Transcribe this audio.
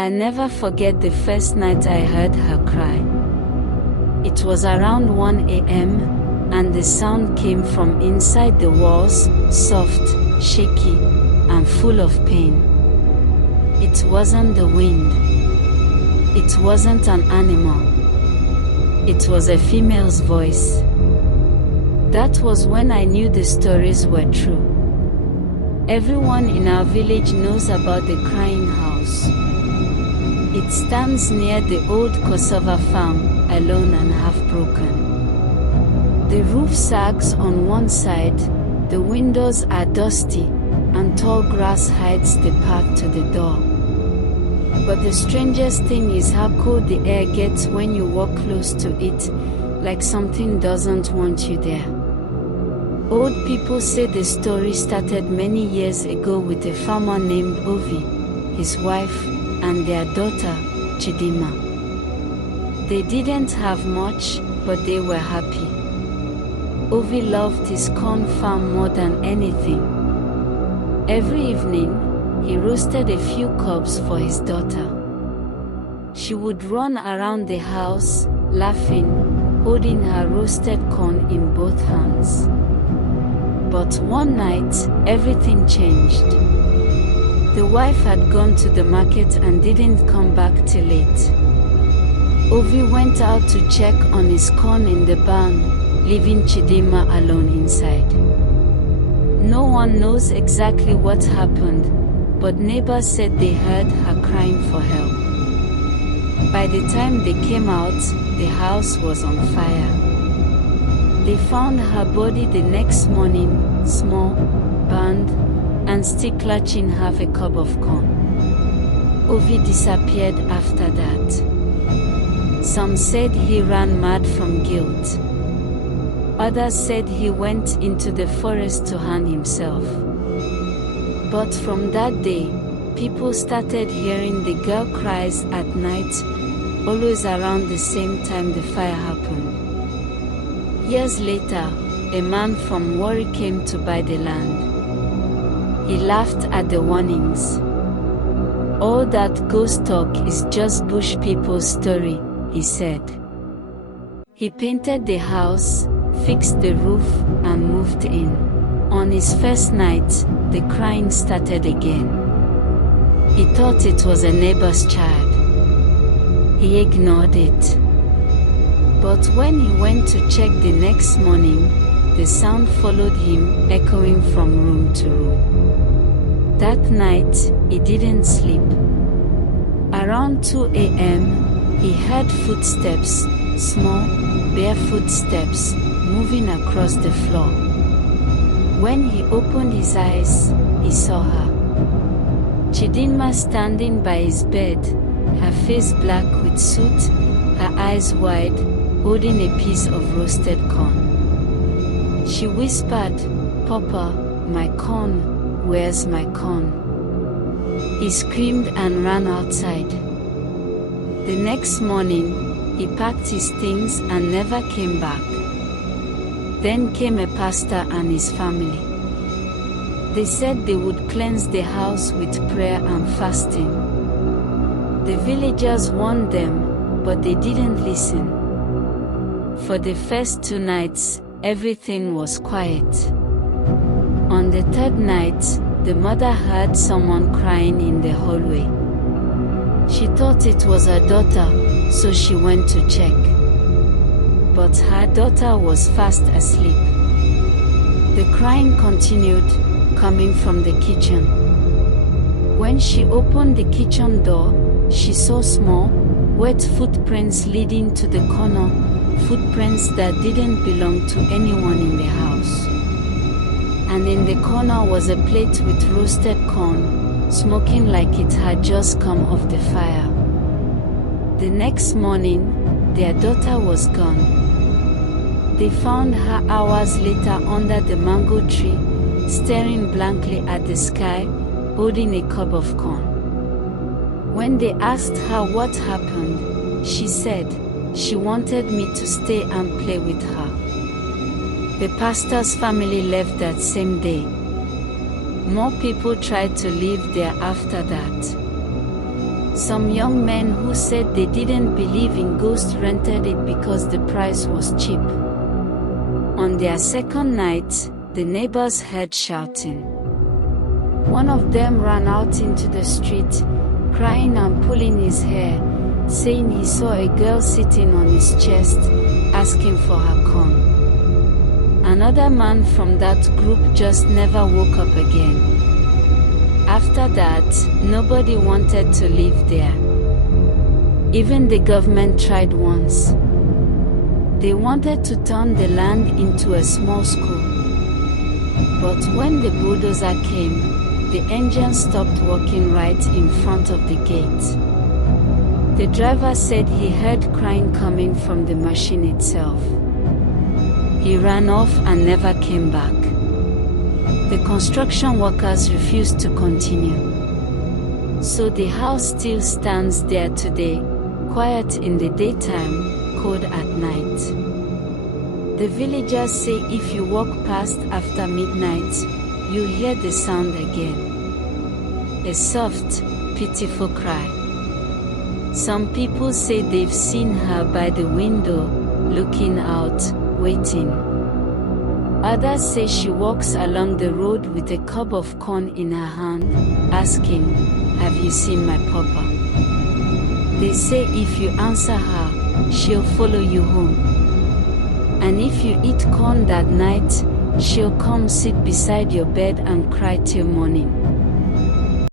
I'll never forget the first night I heard her cry. It was around 1 a.m., and the sound came from inside the walls, soft, shaky, and full of pain. It wasn't the wind. It wasn't an animal. It was a female's voice. That was when I knew the stories were true. Everyone in our village knows about the crying house. It stands near the old cassava farm, alone and half-broken. The roof sags on one side, the windows are dusty, and tall grass hides the path to the door. But the strangest thing is how cold the air gets when you walk close to it, like something doesn't want you there. Old people say the story started many years ago with a farmer named Ovi, his wife, and their daughter, Chidima. They didn't have much, but they were happy. Ovi loved his corn farm more than anything. Every evening, he roasted a few cobs for his daughter. She would run around the house, laughing, holding her roasted corn in both hands. But one night, everything changed. The wife had gone to the market and didn't come back till late. Ovi went out to check on his corn in the barn, leaving Chidima alone inside. No one knows exactly what happened, but neighbors said they heard her crying for help. By the time they came out, the house was on fire. They found her body the next morning, small, burned, and still clutching half a cob of corn. Ovi disappeared after that. Some said he ran mad from guilt. Others said he went into the forest to hang himself. But from that day, people started hearing the girl cries at night, always around the same time the fire happened. Years later, a man from Warri came to buy the land. He laughed at the warnings. All that ghost talk is just bush people's story, he said. He painted the house, fixed the roof, and moved in. On his first night, the crying started again. He thought it was a neighbor's child. He ignored it. But when he went to check the next morning, the sound followed him, echoing from room to room. That night, he didn't sleep. Around 2 a.m., he heard footsteps, small, barefoot steps, moving across the floor. When he opened his eyes, he saw her. Chidima standing by his bed, her face black with soot, her eyes wide, holding a piece of roasted corn. She whispered, "Papa, my corn, where's my corn?" He screamed and ran outside. The next morning, he packed his things and never came back. Then came a pastor and his family. They said they would cleanse the house with prayer and fasting. The villagers warned them, but they didn't listen. For the first 2 nights, everything was quiet. On the 3rd night, the mother heard someone crying in the hallway. She thought it was her daughter, so she went to check. But her daughter was fast asleep. The crying continued, coming from the kitchen. When she opened the kitchen door, she saw small, wet footprints leading to the corner, footprints that didn't belong to anyone in the house. And in the corner was a plate with roasted corn, smoking like it had just come off the fire. The next morning, their daughter was gone. They found her hours later under the mango tree, staring blankly at the sky, holding a cob of corn. When they asked her what happened, she said, she wanted me to stay and play with her. The pastor's family left that same day. More people tried to live there after that. Some young men who said they didn't believe in ghosts rented it because the price was cheap. On their second night, the neighbors heard shouting. One of them ran out into the street, crying and pulling his hair, saying he saw a girl sitting on his chest, asking for her corn. Another man from that group just never woke up again. After that, nobody wanted to live there. Even the government tried once. They wanted to turn the land into a small school. But when the bulldozer came, the engine stopped working right in front of the gate. The driver said he heard crying coming from the machine itself. He ran off and never came back. The construction workers refused to continue. So the house still stands there today, quiet in the daytime, cold at night. The villagers say if you walk past after midnight, you hear the sound again. A soft, pitiful cry. Some people say they've seen her by the window, looking out, waiting. Others say she walks along the road with a cob of corn in her hand, asking, "Have you seen my papa?" They say if you answer her, she'll follow you home. And if you eat corn that night, she'll come sit beside your bed and cry till morning.